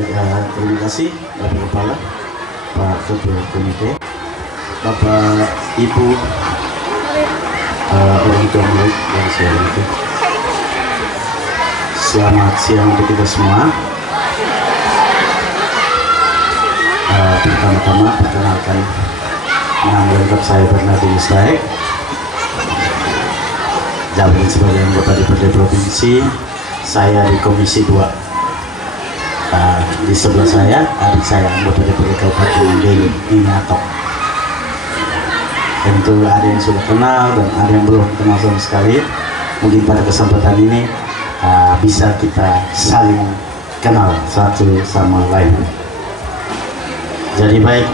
Terima kasih Bapak Kepala, Pak Ketua Komite, Bapak Ibu, orang tua murid yang saya hormati. Selamat siang untuk kita semua. Pertama-tama perkenalkan, nama lengkap saya Bernardi Mustaik, jabat sebagai anggota DPRD Provinsi. Saya di Komisi 2. Di sebelah saya adik saya anggota DPRD Kabupaten Minatok. Tentu ada yang sudah kenal dan ada yang belum kenal sama sekali. Mungkin pada kesempatan ini bisa kita saling kenal satu sama lain. Jadi baik,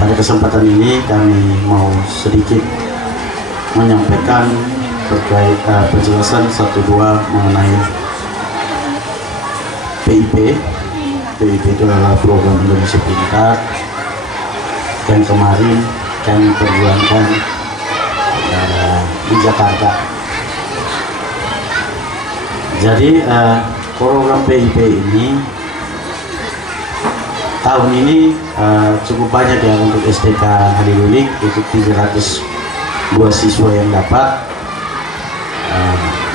pada kesempatan ini kami mau sedikit menyampaikan terkait penjelasan 1-2 mengenai PIP. PIP itu adalah program Indonesia Pintar yang kemarin kami perjuangkan di Jakarta. Jadi program PIP ini tahun ini cukup banyak ya untuk STK Halilulik, itu 302 siswa yang dapat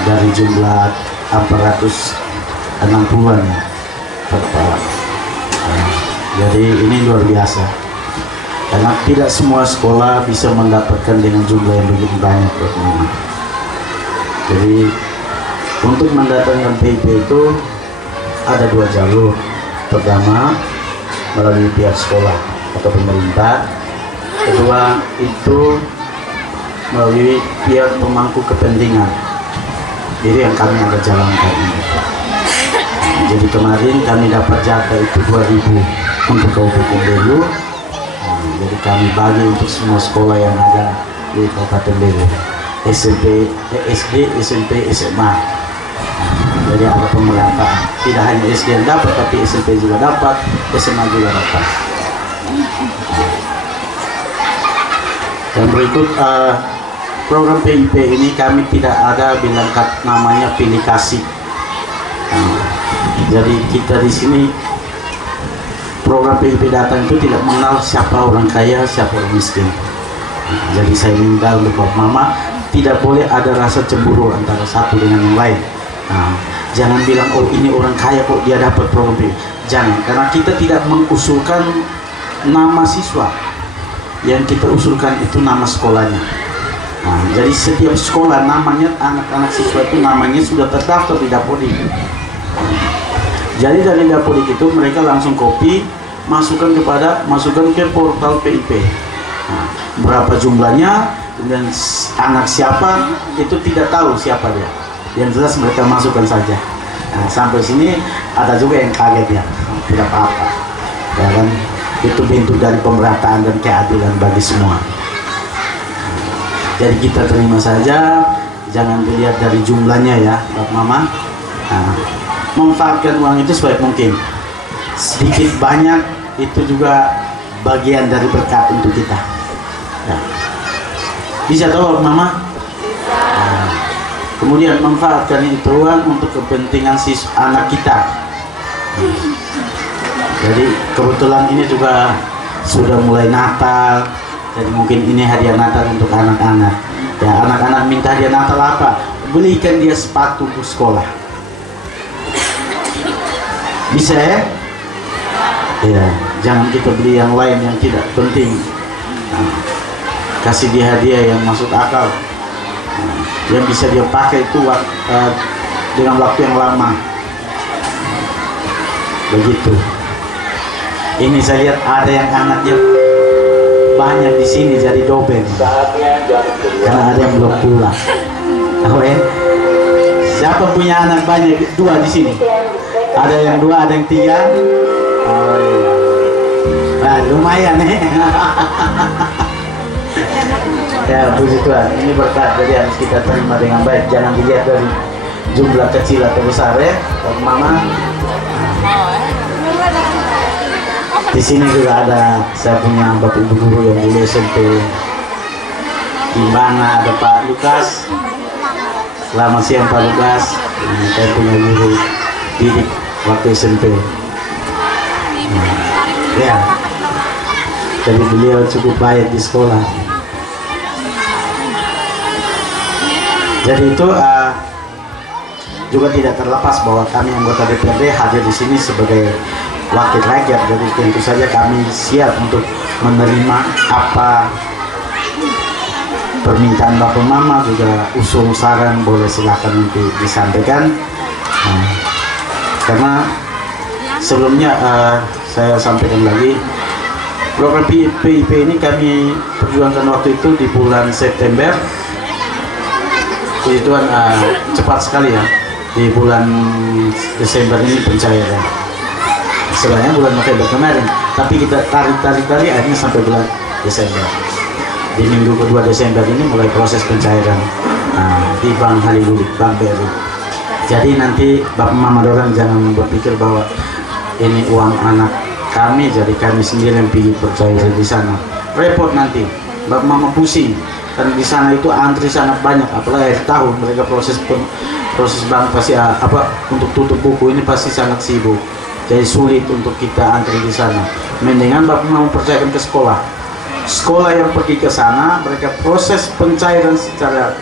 dari jumlah 460-an ya per kepala. Jadi ini luar biasa karena tidak semua sekolah bisa mendapatkan dengan jumlah yang begitu banyak teman-teman. Jadi untuk mendatangkan PIP itu ada 2 jalur. Pertama melalui pihak sekolah atau pemerintah, kedua itu melalui pihak pemangku kepentingan. Jadi yang kami ada jalankan ini. Jadi kemarin kami dapat jatah itu 2.000 untuk Kabupaten Belu. Jadi kami bagi untuk semua sekolah yang ada di Kabupaten Belu, SMP, SD, SMP, SMA. Jadi ada pemerataan, tidak hanya SD yang dapat, tapi SMP juga dapat, SMA juga dapat. Dan berikut program PIP ini kami tidak ada bilang namanya pilih kasih. Jadi kita di sini program PIP datang itu tidak mengenal siapa orang kaya, siapa orang miskin. Jadi saya minta untuk Bapak Mama tidak boleh ada rasa cemburu antara satu dengan yang lain. Jangan bilang oh ini orang kaya kok dia dapat program PIP. Jangan, karena kita tidak mengusulkan nama siswa. Yang kita usulkan itu nama sekolahnya. Jadi setiap sekolah namanya anak-anak siswa itu namanya sudah terdaftar di Dapodik. Jadi dari Dapodik itu mereka langsung copy, masukkan ke portal PIP. Berapa jumlahnya dan anak siapa itu tidak tahu siapa dia. Yang jelas mereka masukkan saja. Sampai sini ada juga yang kaget ya, tidak apa-apa. Ya kan? Itu bentuk dari pemerataan dan keadilan bagi semua. Jadi kita terima saja, jangan dilihat dari jumlahnya ya, Bapak Mama. Memanfaatkan uang itu sebaik mungkin. Sedikit banyak itu juga bagian dari berkat untuk kita. Bisa tahu Bapak Mama? Kemudian manfaatkan itu uang untuk kepentingan anak kita. Jadi kebetulan ini juga sudah mulai Natal, jadi mungkin ini hadiah Natal untuk anak-anak. Ya, anak-anak minta hadiah Natal apa? Belikan dia sepatu ke sekolah. Bisa ya? Ya, jangan kita beli yang lain yang tidak penting. Kasih dia hadiah yang masuk akal. Yang bisa dia pakai itu dengan waktu yang lama. Begitu. Ini saya lihat ada yang anaknya banyak di sini jadi dobel. Karena ada yang belum pulang. Tahu ya? Siapa punya anak banyak? 2 di sini. Ada yang 2, ada yang 3. Oh iya. Nah, lumayan ya puji Tuhan, ini berkat, jadi harus kita terima dengan baik. Jangan dilihat dari jumlah kecil atau besar ya, Mama. Di sini juga ada saya punya bapak ibu guru yang dulu SMP. Di mana ada Pak Lukas. Selamat siang Pak Lukas. Saya punya guru didik waktu SMP. Ya, jadi beliau cukup baik di sekolah. Jadi itu juga tidak terlepas bahwa kami anggota DPRD hadir di sini sebagai wakil rakyat. Jadi tentu saja kami siap untuk menerima apa permintaan Bapak Mama, juga usul saran boleh silakan nanti disampaikan. Karena sebelumnya saya sampaikan lagi, program PIP ini kami perjuangkan waktu itu di bulan September. Puji Tuhan cepat sekali ya, di bulan Desember ini pencairan. Sebenarnya bulan November kemarin, tapi kita tarik akhirnya sampai bulan Desember. Di minggu kedua Desember ini mulai proses pencairan di Bank Halilulik, Bank BRI. Jadi nanti Bapak Mama orang jangan berpikir bahwa ini uang anak kami, jadi kami sendiri yang pergi percaya di sana. Repot nanti, Bapak Mama pusing. Dan di sana itu antri sangat banyak, apalagi akhir tahun mereka proses bank pasti untuk tutup buku ini pasti sangat sibuk. Jadi sulit untuk kita antri di sana. Mendingan Bapak Mama percayakan ke sekolah. Sekolah yang pergi ke sana, mereka proses pencairan secara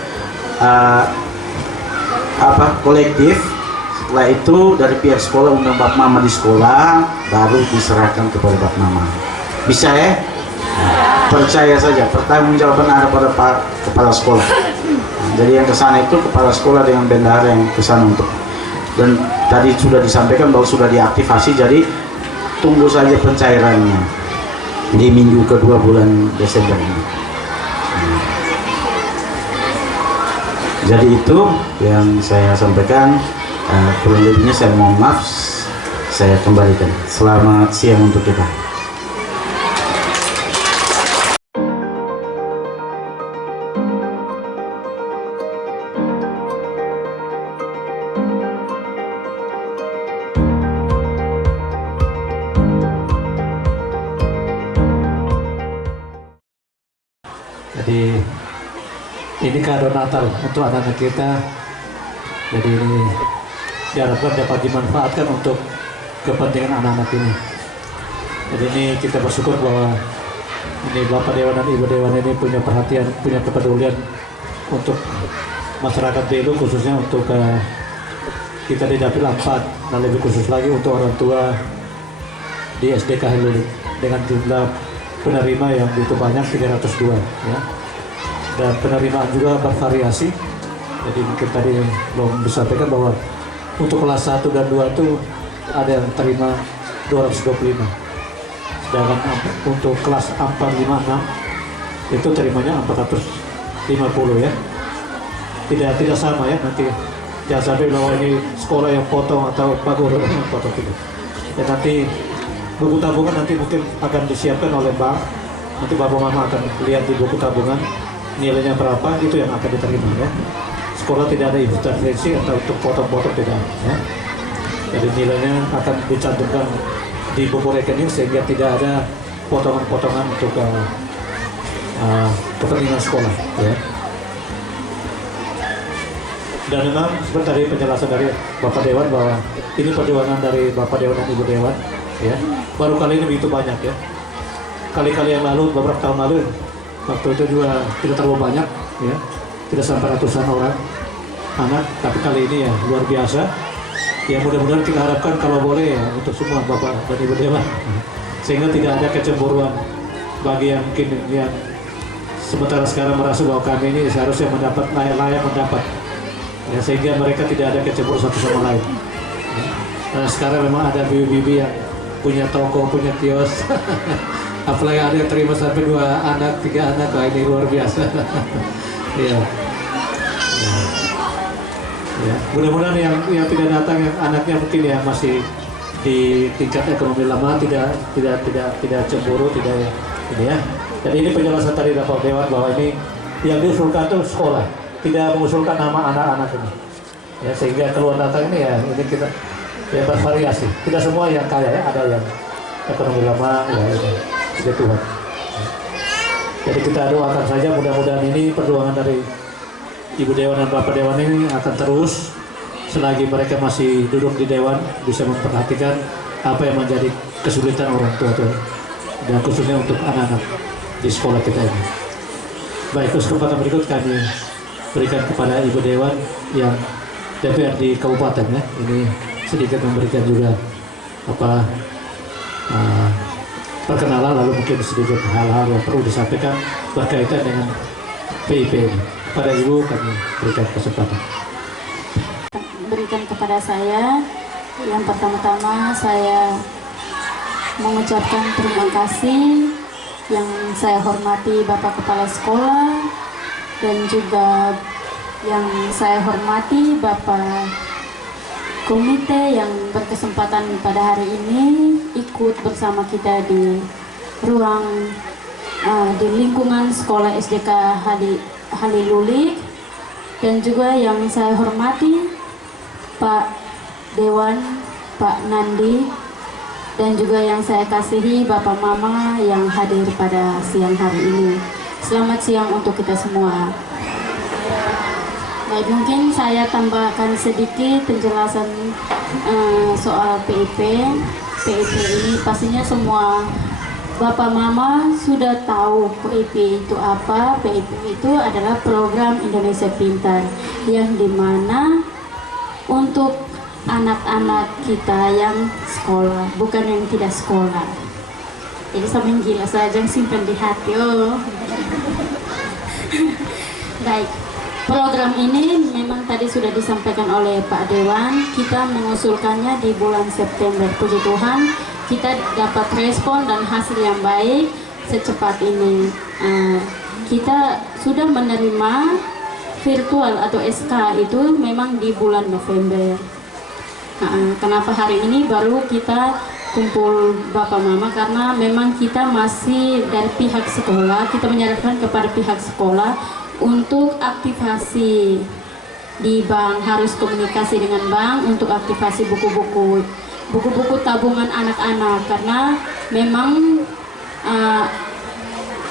kolektif. Setelah itu dari pihak sekolah undang Bapak Mama di sekolah, baru diserahkan kepada Bapak Mama. Bisa ya? Percaya saja, pertanggungjawaban ada pada Pak Kepala Sekolah. Jadi yang ke sana itu kepala sekolah dengan bendahara yang ke sana untuk, dan tadi sudah disampaikan bahwa sudah diaktifasi, jadi tunggu saja pencairannya di minggu kedua bulan Desember ini. Jadi itu yang saya sampaikan. Kurang lebihnya saya mohon maaf, saya kembalikan. Selamat siang untuk kita. Jadi ini kado Natal untuk anak-anak kita. Jadi ini diharapkan dapat dimanfaatkan untuk kepentingan anak-anak ini. Jadi ini kita bersyukur bahwa ini Bapak Dewan dan Ibu Dewan ini punya perhatian, punya kepedulian untuk masyarakat Belu, khususnya untuk kita di Dapil 4, dan lebih khusus lagi untuk orang tua di SDK Halilulik dengan jumlah penerima yang begitu banyak, 302 ya. Dan penerimaan juga bervariasi. Jadi mungkin tadi belum disampaikan bahwa untuk kelas 1 dan 2 itu ada yang terima 225. Sedangkan untuk kelas 4, 5, 6 itu terimanya 450 ya. Tidak sama ya, nanti jangan sampai bahwa ini sekolah yang potong atau pagur potong tidak. Dan nanti buku tabungan nanti mungkin akan disiapkan oleh Mbak. Nanti Bapak Mama akan lihat di buku tabungan nilainya berapa, itu yang akan diterima ya. Sekolah tidak ada intervensi atau untuk potong-potong, tidak ya. Jadi nilainya akan dicantumkan di buku rekening sehingga tidak ada potongan-potongan untuk kepentingan sekolah ya. Dan memang seperti tadi penjelasan dari Bapak Dewan bahwa ini perjuangan dari Bapak Dewan dan Ibu Dewan ya. Baru kali ini begitu banyak ya. Kali-kali yang lalu, beberapa tahun lalu, waktu itu juga tidak terlalu banyak ya, tidak sampai ratusan orang anak, tapi kali ini ya luar biasa ya. Mudah-mudahan kita harapkan kalau boleh ya untuk semua Bapak dan Ibu Dewan, sehingga tidak ada kecemburuan bagi yang mungkin yang sementara sekarang merasa bahwa kami ini seharusnya mendapat, layak mendapat ya, sehingga mereka tidak ada kecemburu satu sama lain. Nah, sekarang memang ada bibi-bibi yang punya toko, punya kios apalagi ada yang terima sampai 2 anak, 3 anak, wah ini luar biasa. Ya. Ya. Mudah-mudahan yang tidak datang, yang anaknya mungkin ya masih di tingkat ekonomi lama, tidak cemburu, tidak ini ya. Jadi ini penjelasan tadi Bapak Dewan bahwa ini yang diusulkan itu sekolah, tidak mengusulkan nama anak-anak ini. Ya, sehingga keluar datang ini ya, ini kita ya bervariasi. Tidak semua yang kaya ya, ada yang ekonomi lama ya itu. Ya Tuhan. Jadi kita doakan saja mudah-mudahan ini perjuangan dari Ibu Dewan dan Bapak Dewan ini akan terus selagi mereka masih duduk di dewan bisa memperhatikan apa yang menjadi kesulitan orang tua dan khususnya untuk anak-anak di sekolah kita ini. Baik, kesempatan berikut kami berikan kepada Ibu Dewan yang DPRD Kabupaten ya. Ini sedikit memberikan juga perkenalan, lalu mungkin sedikit hal-hal yang perlu disampaikan berkaitan dengan PIP ini. Pada Ibu kami berikan kesempatan. Berikan kepada saya, yang pertama-tama saya mengucapkan terima kasih yang saya hormati Bapak Kepala Sekolah dan juga yang saya hormati Bapak Komite yang berkesempatan pada hari ini ikut bersama kita di ruang di lingkungan Sekolah SDK Halilulik, dan juga yang saya hormati Pak Dewan, Pak Nandi, dan juga yang saya kasihi Bapak Mama yang hadir pada siang hari ini. Selamat siang untuk kita semua. Baik, mungkin saya tambahkan sedikit penjelasan soal PIP. PIP ini pastinya semua Bapak Mama sudah tahu PIP itu apa. PIP itu adalah program Indonesia Pintar yang dimana untuk anak-anak kita yang sekolah, bukan yang tidak sekolah. Jadi sampai gila saja yang simpan di hati. Oh. Baik, program ini memang tadi sudah disampaikan oleh Pak Dewan. Kita mengusulkannya di bulan September. Puji Tuhan, kita dapat respon dan hasil yang baik secepat ini. Kita sudah menerima virtual atau SK itu memang di bulan November. Kenapa hari ini baru kita kumpul Bapak Mama? Karena memang kita masih dari pihak sekolah, kita menyarankan kepada pihak sekolah untuk aktivasi di bank, harus komunikasi dengan bank untuk aktivasi buku-buku tabungan anak-anak, karena memang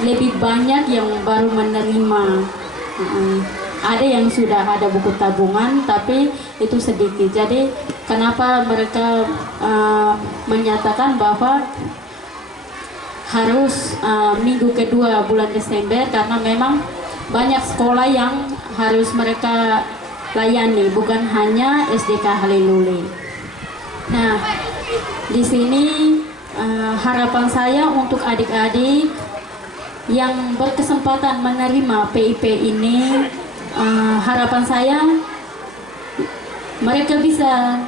lebih banyak yang baru menerima. Ada yang sudah ada buku tabungan tapi itu sedikit. Jadi kenapa mereka menyatakan bahwa harus minggu kedua bulan Desember, karena memang banyak sekolah yang harus mereka layani, bukan hanya SDK Halilulik. Nah, di sini harapan saya untuk adik-adik yang berkesempatan menerima PIP ini, harapan saya mereka bisa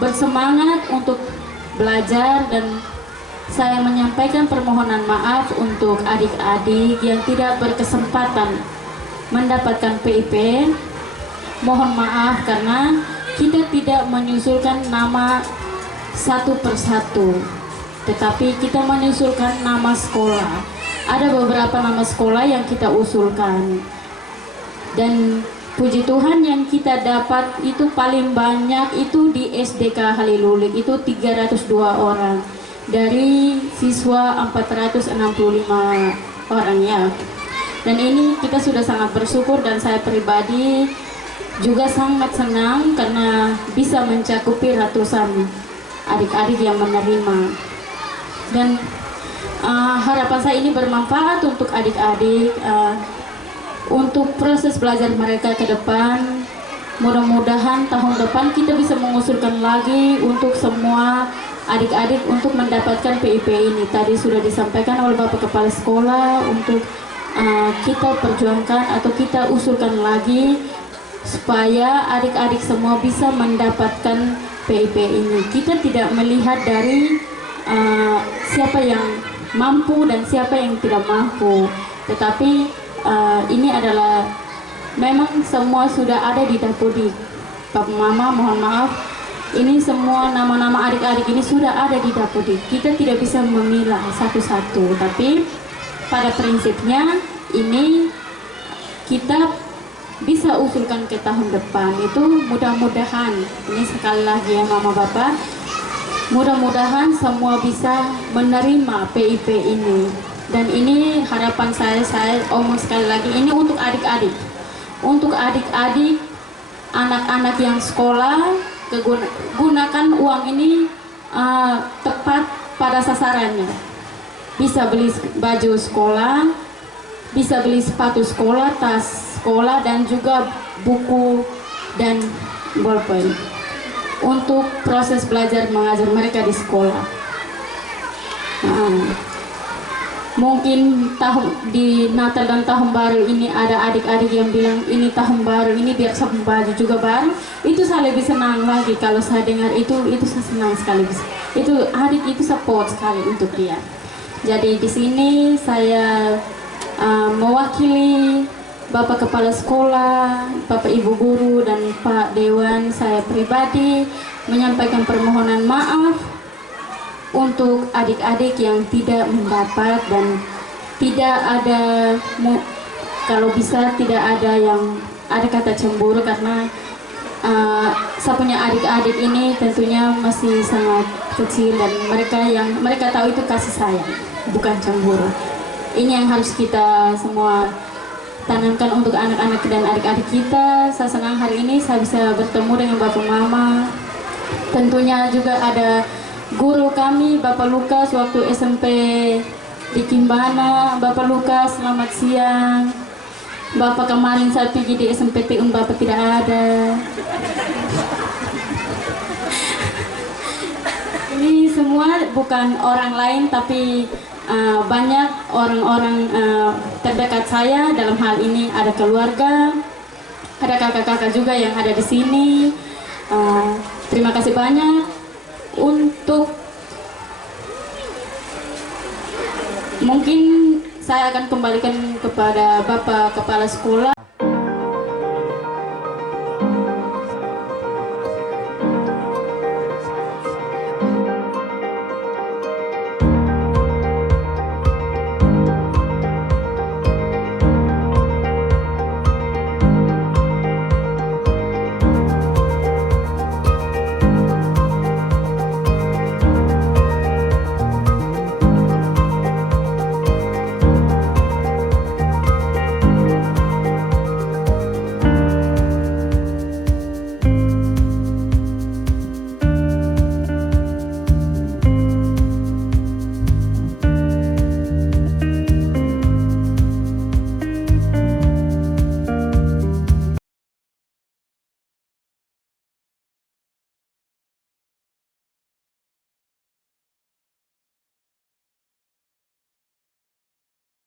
bersemangat untuk belajar, dan saya menyampaikan permohonan maaf untuk adik-adik yang tidak berkesempatan mendapatkan PIP. Mohon maaf karena kita tidak menyusulkan nama satu persatu, tetapi kita menyusulkan nama sekolah. Ada beberapa nama sekolah yang kita usulkan, dan puji Tuhan yang kita dapat itu paling banyak itu di SDK Halilulik, itu 302 orang dari siswa 465 orang ya. Dan ini kita sudah sangat bersyukur, dan saya pribadi juga sangat senang karena bisa mencakupi ratusan adik-adik yang menerima. Dan harapan saya ini bermanfaat untuk adik-adik, untuk proses belajar mereka ke depan. Mudah-mudahan tahun depan kita bisa mengusulkan lagi untuk semua adik-adik untuk mendapatkan PIP ini. Tadi sudah disampaikan oleh Bapak Kepala Sekolah untuk kita perjuangkan atau kita usulkan lagi supaya adik-adik semua bisa mendapatkan PIP ini. Kita tidak melihat dari siapa yang mampu dan siapa yang tidak mampu, tetapi ini adalah memang semua sudah ada di Dapodik. Bapak Mama, mohon maaf, ini semua nama-nama adik-adik ini sudah ada di Dapodik. Kita tidak bisa memilah satu-satu, tapi pada prinsipnya ini kita bisa usulkan ke tahun depan. Itu mudah-mudahan, ini sekali lagi ya Mama Bapak, mudah-mudahan semua bisa menerima PIP ini. Dan ini harapan saya omong sekali lagi, ini untuk adik-adik. Untuk adik-adik anak-anak yang sekolah gunakan uang ini tepat pada sasarannya. Bisa beli baju sekolah, bisa beli sepatu sekolah, tas sekolah, dan juga buku dan bolpen untuk proses belajar mengajar mereka di sekolah. Mungkin di Natal dan Tahun Baru ini ada adik-adik yang bilang ini tahun baru, ini biar saya baju juga baru. Itu saya lebih senang lagi kalau saya dengar itu saya senang sekali. Itu adik itu support sekali untuk dia. Jadi di sini saya mewakili Bapak Kepala Sekolah, Bapak Ibu Guru, dan Pak Dewan, saya pribadi menyampaikan permohonan maaf untuk adik-adik yang tidak mendapat, dan tidak ada, kalau bisa tidak ada yang ada kata cemburu, karena saya punya adik-adik ini tentunya masih sangat kecil, dan mereka tahu itu kasih sayang, bukan cemburu. Ini yang harus kita semua tanamkan untuk anak-anak dan adik-adik kita. Saya senang hari ini saya bisa bertemu dengan Bapak Mama. Tentunya juga ada guru kami, Bapak Lukas, waktu SMP di Kimbana. Bapak Lukas, selamat siang. Bapak kemarin saya pergi di SMPT, Bapak tidak ada. Ini semua bukan orang lain, tapi banyak orang-orang terdekat saya. Dalam hal ini ada keluarga, ada kakak-kakak juga yang ada di sini. Terima kasih banyak. Untuk mungkin saya akan kembalikan kepada Bapak Kepala Sekolah.